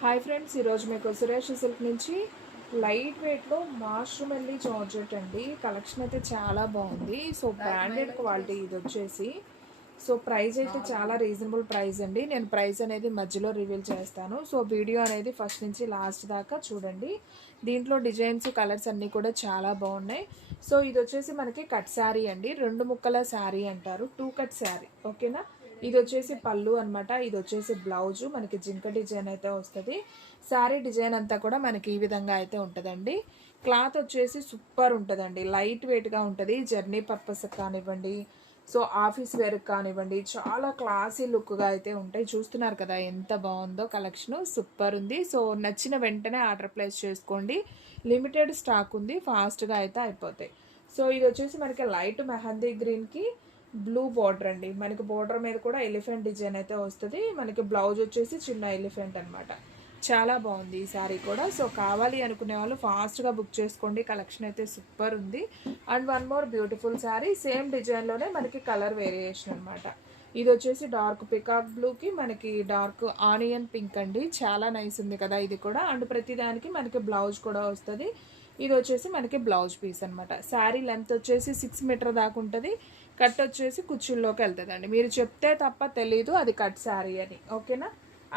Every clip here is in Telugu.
హాయ్ ఫ్రెండ్స్, ఈరోజు మీకు సురేష్ సిల్క్ నుంచి లైట్ వెయిట్లో మాష్రూమ్ వెళ్ళి జార్జెట్ అండి. కలెక్షన్ అయితే చాలా బాగుంది. సో బ్రాండెడ్ క్వాలిటీ ఇది వచ్చేసి. సో ప్రైస్ అయితే చాలా రీజనబుల్ ప్రైస్ అండి. నేను ప్రైస్ అనేది మధ్యలో రివీల్ చేస్తాను. సో వీడియో అనేది ఫస్ట్ నుంచి లాస్ట్ దాకా చూడండి. దీంట్లో డిజైన్స్ కలర్స్ అన్నీ కూడా చాలా బాగున్నాయి. సో ఇది వచ్చేసి మనకి కట్ శారీ అండి. 2 ముక్కల శారీ అంటారు, 2 కట్ శారీ. ఓకేనా. ఇది వచ్చేసి పళ్ళు అనమాట. ఇది వచ్చేసి బ్లౌజు మనకి జింక డిజైన్ అయితే వస్తుంది. శారీ డిజైన్ అంతా కూడా మనకి ఈ విధంగా అయితే ఉంటుందండి. క్లాత్ వచ్చేసి సూపర్ ఉంటుందండి, లైట్ వెయిట్గా ఉంటుంది. జర్నీ పర్పస్ కానివ్వండి, సో ఆఫీస్ వేర్కి కానివ్వండి, చాలా క్లాసీ లుక్గా అయితే ఉంటాయి. చూస్తున్నారు కదా ఎంత బాగుందో కలెక్షన్, సూపర్ ఉంది. సో నచ్చిన వెంటనే ఆర్డర్ ప్లేస్ చేసుకోండి. లిమిటెడ్ స్టాక్ ఉంది, ఫాస్ట్గా అయితే అయిపోతాయి. సో ఇది వచ్చేసి మనకి లైట్ మెహందీ గ్రీన్కి బ్లూ బార్డర్ అండి. మనకి బార్డర్ మీద కూడా ఎలిఫెంట్ డిజైన్ అయితే వస్తుంది. మనకి బ్లౌజ్ వచ్చేసి చిన్న ఎలిఫెంట్ అనమాట. చాలా బాగుంది ఈ సారీ కూడా. సో కావాలి అనుకునే వాళ్ళు ఫాస్ట్గా బుక్ చేసుకోండి. కలెక్షన్ అయితే సూపర్ ఉంది. And one more beautiful sari, same డిజైన్లోనే మనకి కలర్ వేరియేషన్ అనమాట. ఇది వచ్చేసి డార్క్ పికాక్ బ్లూకి మనకి డార్క్ ఆనియన్ పింక్ అండి. చాలా నైస్ ఉంది కదా ఇది కూడా. అండ్ ప్రతిదానికి మనకి బ్లౌజ్ కూడా వస్తుంది. ఇది వచ్చేసి మనకి బ్లౌజ్ పీస్ అనమాట. శారీ లెంత్ వచ్చేసి 6 మీటర్ దాకా ఉంటుంది. కట్ వచ్చేసి కుర్చీల్లోకి వెళ్తుందండి. మీరు చెప్తే తప్ప తెలీదు అది కట్ శారీ అని. ఓకేనా.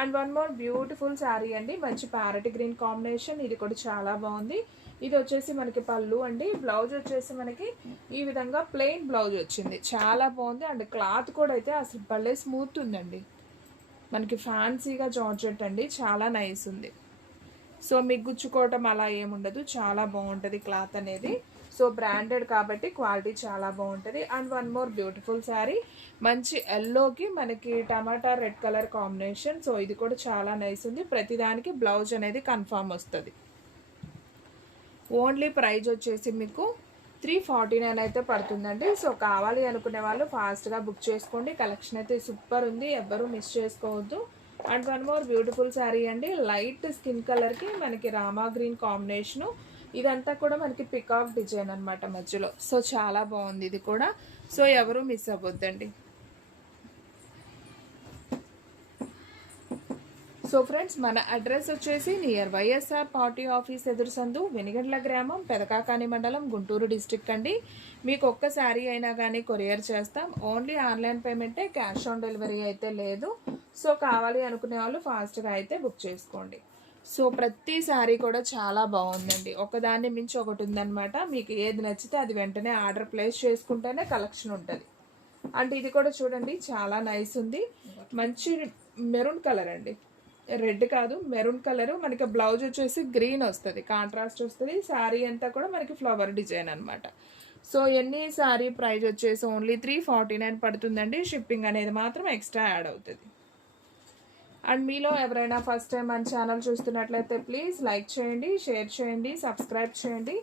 And one more beautiful sari అండి, మంచి ప్యారెట్ గ్రీన్ కాంబినేషన్. ఇది కూడా చాలా బాగుంది. ఇది వచ్చేసి మనకి పళ్ళు అండి. బ్లౌజ్ వచ్చేసి మనకి ఈ విధంగా ప్లెయిన్ బ్లౌజ్ వచ్చింది, చాలా బాగుంది. అండ్ క్లాత్ కూడా అయితే అసలు భలే స్మూత్ ఉందండి. మనకి ఫ్యాన్సీగా జార్జెట్ అండి, చాలా నైస్ ఉంది. సో మీకు గుచ్చుకోవటం అలా ఏముండదు, చాలా బాగుంటుంది క్లాత్ అనేది. సో బ్రాండెడ్ కాబట్టి క్వాలిటీ చాలా బాగుంటుంది. And one more beautiful sari, మంచి ఎల్లోకి మనకి టమాటా రెడ్ కలర్ కాంబినేషన్. సో ఇది కూడా చాలా నైస్ ఉంది. ప్రతిదానికి బ్లౌజ్ అనేది కన్ఫామ్ వస్తుంది. ఓన్లీ ప్రైజ్ వచ్చేసి మీకు 349 అయితే పడుతుందండి. సో కావాలి అనుకునే వాళ్ళు ఫాస్ట్గా బుక్ చేసుకోండి. కలెక్షన్ అయితే సూపర్ ఉంది, ఎవ్వరూ మిస్ చేసుకోవద్దు. And one more beautiful sari అండి, లైట్ స్కిన్ కలర్కి మనకి రామా గ్రీన్ కాంబినేషను. ఇదంతా కూడా మనకి పికాక్ డిజైన్ అనమాట మధ్యలో. సో చాలా బాగుంది ఇది కూడా. సో ఎవరు మిస్ అవ్వద్దండి. సో ఫ్రెండ్స్, మన అడ్రస్ వచ్చేసి నియర్ వైఎస్ఆర్ పార్టీ ఆఫీస్ ఎదురు సందు, వెనిగండ్ల గ్రామం, పెదకాకాని మండలం, గుంటూరు డిస్ట్రిక్ట్ అండి. మీకు ఒక్క శారీ అయినా కానీ కొరియర్ చేస్తాం. ఓన్లీ ఆన్లైన్ పేమెంటే, క్యాష్ ఆన్ డెలివరీ అయితే లేదు. సో కావాలి అనుకునే వాళ్ళు ఫాస్ట్గా అయితే బుక్ చేసుకోండి. సో ప్రతి శారీ కూడా చాలా బాగుందండి, ఒకదాన్ని మించి ఒకటి ఉందన్నమాట. మీకు ఏది నచ్చితే అది వెంటనే ఆర్డర్ ప్లేస్ చేసుకుంటేనే కలెక్షన్ ఉంటుంది. అంటే ఇది కూడా చూడండి, చాలా నైస్ ఉంది. మంచి మెరూన్ కలర్ అండి, రెడ్ కాదు మెరూన్ కలర్. మనకి బ్లౌజ్ వచ్చేసి గ్రీన్ వస్తుంది, కాంట్రాస్ట్ వస్తుంది. శారీ అంతా కూడా మనకి ఫ్లవర్ డిజైన్ అనమాట. సో ఎన్ని శారీ ప్రైస్ వచ్చేసి ఓన్లీ 349 పడుతుందండి. షిప్పింగ్ అనేది మాత్రం ఎక్స్ట్రా యాడ్ అవుతుంది. అండ్ మీలో ఎవరైనా ఫస్ట్ టైం మన ఛానల్ చూస్తున్నట్లయితే ప్లీజ్ లైక్ చేయండి, షేర్ చేయండి, సబ్స్క్రైబ్ చేయండి.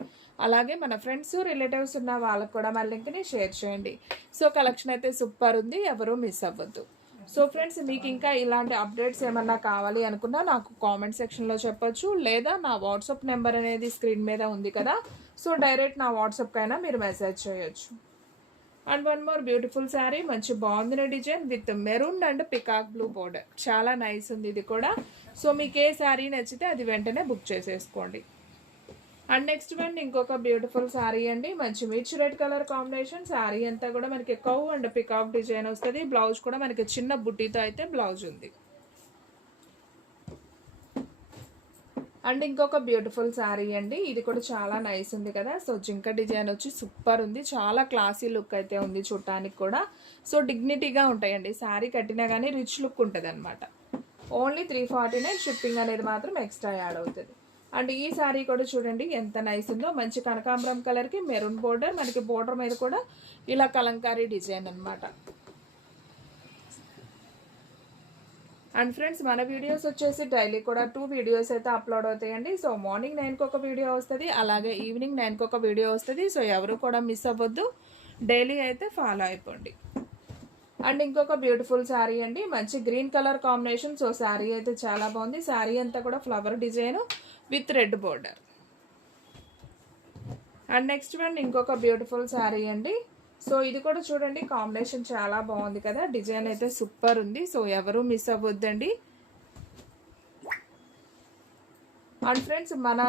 అలాగే మన ఫ్రెండ్స్ రిలేటివ్స్ ఉన్న వాళ్ళకు కూడా మన లింక్ని షేర్ చేయండి. సో కలెక్షన్ అయితే సూపర్ ఉంది, ఎవరూ మిస్ అవ్వద్దు. సో ఫ్రెండ్స్, మీకు ఇంకా ఇలాంటి అప్డేట్స్ ఏమన్నా కావాలి అనుకున్నా నాకు కామెంట్ సెక్షన్లో చెప్పొచ్చు, లేదా నా వాట్సాప్ నెంబర్ అనేది స్క్రీన్ మీద ఉంది కదా. సో డైరెక్ట్ నా వాట్సాప్కైనా మీరు మెసేజ్ చేయొచ్చు. And one more beautiful sari, మంచి బాగుంది design with maroon and peacock blue border. చాలా నైస్ ఉంది ఇది కూడా. సో మీకు ఏ శారీ నచ్చితే అది వెంటనే బుక్ చేసేసుకోండి. అండ్ నెక్స్ట్ వన్ ఇంకొక బ్యూటిఫుల్ శారీ అండి, మంచి మిర్చి రెడ్ కలర్ కాంబినేషన్. శారీ అంతా కూడా మనకి కౌ అండ్ పికాక్ డిజైన్ వస్తుంది. బ్లౌజ్ కూడా మనకి చిన్న బుట్టీతో అయితే బ్లౌజ్ ఉంది. అండ్ ఇంకొక బ్యూటిఫుల్ శారీ అండి, ఇది కూడా చాలా నైస్ ఉంది కదా. సో జింక డిజైన్ వచ్చి సూపర్ ఉంది, చాలా క్లాసీ లుక్ అయితే ఉంది చూడటానికి కూడా. సో డిగ్నిటీగా ఉంటాయండి, శారీ కట్టినా కానీ రిచ్ లుక్ ఉంటుంది అనమాట. ఓన్లీ 349, షిప్పింగ్ అనేది మాత్రం ఎక్స్ట్రా యాడ్ అవుతుంది. అండ్ ఈ శారీ కూడా చూడండి ఎంత నైస్ ఉందో, మంచి కనకాంబరం కలర్కి మెరూన్ బోర్డర్. మనకి బోర్డర్ మీద కూడా ఇలా కలంకారీ డిజైన్ అనమాట. అండ్ ఫ్రెండ్స్, మన వీడియోస్ వచ్చేసి డైలీ కూడా 2 వీడియోస్ అయితే అప్లోడ్ అవుతాయండి. సో మార్నింగ్ 9కి ఒక వీడియో వస్తుంది, అలాగే ఈవినింగ్ 9కి ఒక వీడియో వస్తుంది. సో ఎవరు కూడా మిస్ అవ్వద్దు, డైలీ అయితే ఫాలో అయిపోండి. అండ్ ఇంకొక బ్యూటిఫుల్ శారీ అండి, మంచి green colour combination. So sari అయితే చాలా బాగుంది. శారీ అంతా కూడా flower design with red border. And next one ఇంకొక బ్యూటిఫుల్ శారీ అండి. సో ఇది కూడా చూడండి, కాంబినేషన్ చాలా బాగుంది కదా, డిజైన్ అయితే సూపర్ ఉంది. సో ఎవరు మిస్ అవ్వద్దండి. అండ్ ఫ్రెండ్స్ మన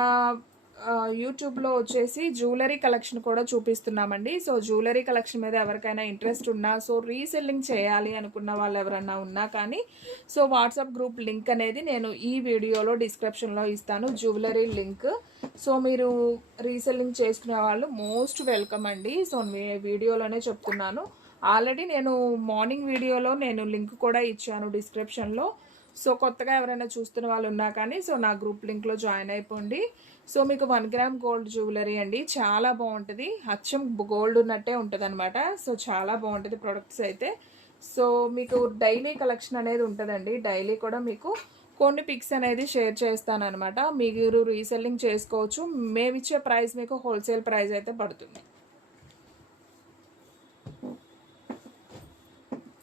యూట్యూబ్లో వచ్చేసి జ్యువెలరీ కలెక్షన్ కూడా చూపిస్తున్నామండి. సో జ్యువెలరీ కలెక్షన్ మీద ఎవరికైనా ఇంట్రెస్ట్ ఉన్నా, సో రీసెల్లింగ్ చేయాలి అనుకున్న వాళ్ళు ఎవరన్నా ఉన్నా కానీ సో వాట్సాప్ గ్రూప్ లింక్ అనేది నేను ఈ వీడియోలో డిస్క్రిప్షన్లో ఇస్తాను, జ్యువెలరీ లింక్. సో మీరు రీసెల్లింగ్ చేసుకునే వాళ్ళు మోస్ట్ వెల్కమ్ అండి. సో వీడియోలోనే చెప్తున్నాను. ఆల్రెడీ నేను మార్నింగ్ వీడియోలో నేను లింక్ కూడా ఇచ్చాను డిస్క్రిప్షన్లో. సో కొత్తగా ఎవరైనా చూస్తున్న వాళ్ళు ఉన్నా కానీ సో నా గ్రూప్ లింక్లో జాయిన్ అయిపోండి. సో మీకు 1 గ్రామ్ గోల్డ్ జ్యువెలరీ అండి, చాలా బాగుంటుంది, అచ్చం గోల్డ్ ఉన్నట్టే ఉంటుంది అనమాట. సో చాలా బాగుంటుంది ప్రొడక్ట్స్ అయితే. సో మీకు డైలీ కలెక్షన్ అనేది ఉంటుందండి. డైలీ కూడా మీకు కొన్ని పిక్స్ అనేది షేర్ చేస్తాను అనమాట. మీరు రీసెల్లింగ్ చేసుకోవచ్చు. మేమిచ్చే ప్రైస్ మీకు హోల్సేల్ ప్రైస్ అయితే పడుతుంది.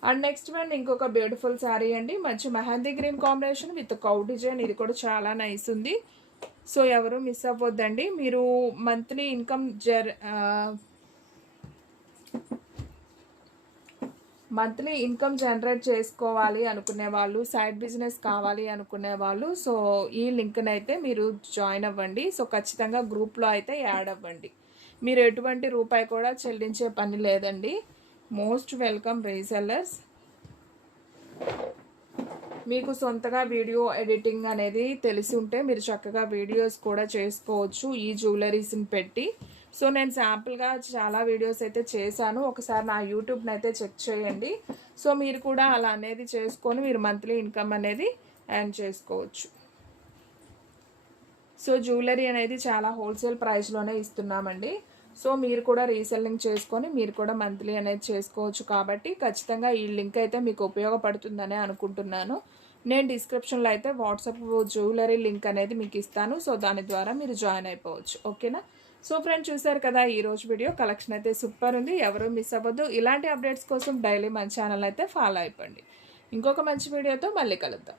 అండ్ నెక్స్ట్ వన్ ఇంకొక బ్యూటిఫుల్ శారీ అండి, మంచి mehndi green combination with cow design. ఇది కూడా చాలా నైస్ ఉంది. సో ఎవరు మిస్ అవ్వద్దండి. మీరు మంత్లీ ఇన్కమ్ జనరేట్ చేసుకోవాలి అనుకునే వాళ్ళు, సైడ్ బిజినెస్ కావాలి అనుకునే వాళ్ళు సో ఈ లింక్ని అయితే మీరు జాయిన్ అవ్వండి. సో ఖచ్చితంగా గ్రూప్లో అయితే యాడ్ అవ్వండి. మీరు ఎటువంటి రూపాయి కూడా చెల్లించే పని లేదండి. Most welcome resellers. మీకు సొంతగా వీడియో ఎడిటింగ్ అనేది తెలిసి ఉంటే మీరు చక్కగా వీడియోస్ కూడా చేసుకోవచ్చు ఈ జ్యువెలరీస్ని పెట్టి. సో నేను శాంపుల్గా చాలా వీడియోస్ అయితే చేశాను, ఒకసారి నా యూట్యూబ్ని అయితే చెక్ చేయండి. సో మీరు కూడా అలా అనేది చేసుకొని మీరు మంత్లీ ఇన్కమ్ అనేది ఎర్న్ చేసుకోవచ్చు. సో జ్యువెలరీ అనేది చాలా హోల్సేల్ ప్రైస్లోనే ఇస్తున్నామండి. సో మీరు కూడా రీసెల్లింగ్ చేసుకొని మీరు కూడా మంత్లీ అనేది చేసుకోవచ్చు. కాబట్టి ఖచ్చితంగా ఈ లింక్ అయితే మీకు ఉపయోగపడుతుందని అనుకుంటున్నాను. నేను డిస్క్రిప్షన్లో అయితే వాట్సాప్ జ్యువెలరీ లింక్ అనేది మీకు ఇస్తాను. సో దాని ద్వారా మీరు జాయిన్ అయిపోవచ్చు. ఓకేనా? సో ఫ్రెండ్స్ చూసారు కదా, ఈరోజు వీడియో కలెక్షన్ అయితే సూపర్ ఉంది. ఎవరు మిస్ అవ్వద్దు. ఇలాంటి అప్డేట్స్ కోసం డైలీ మన ఛానల్ అయితే ఫాలో అయిపోండి. ఇంకొక మంచి వీడియోతో మళ్ళీ కలుద్దాం.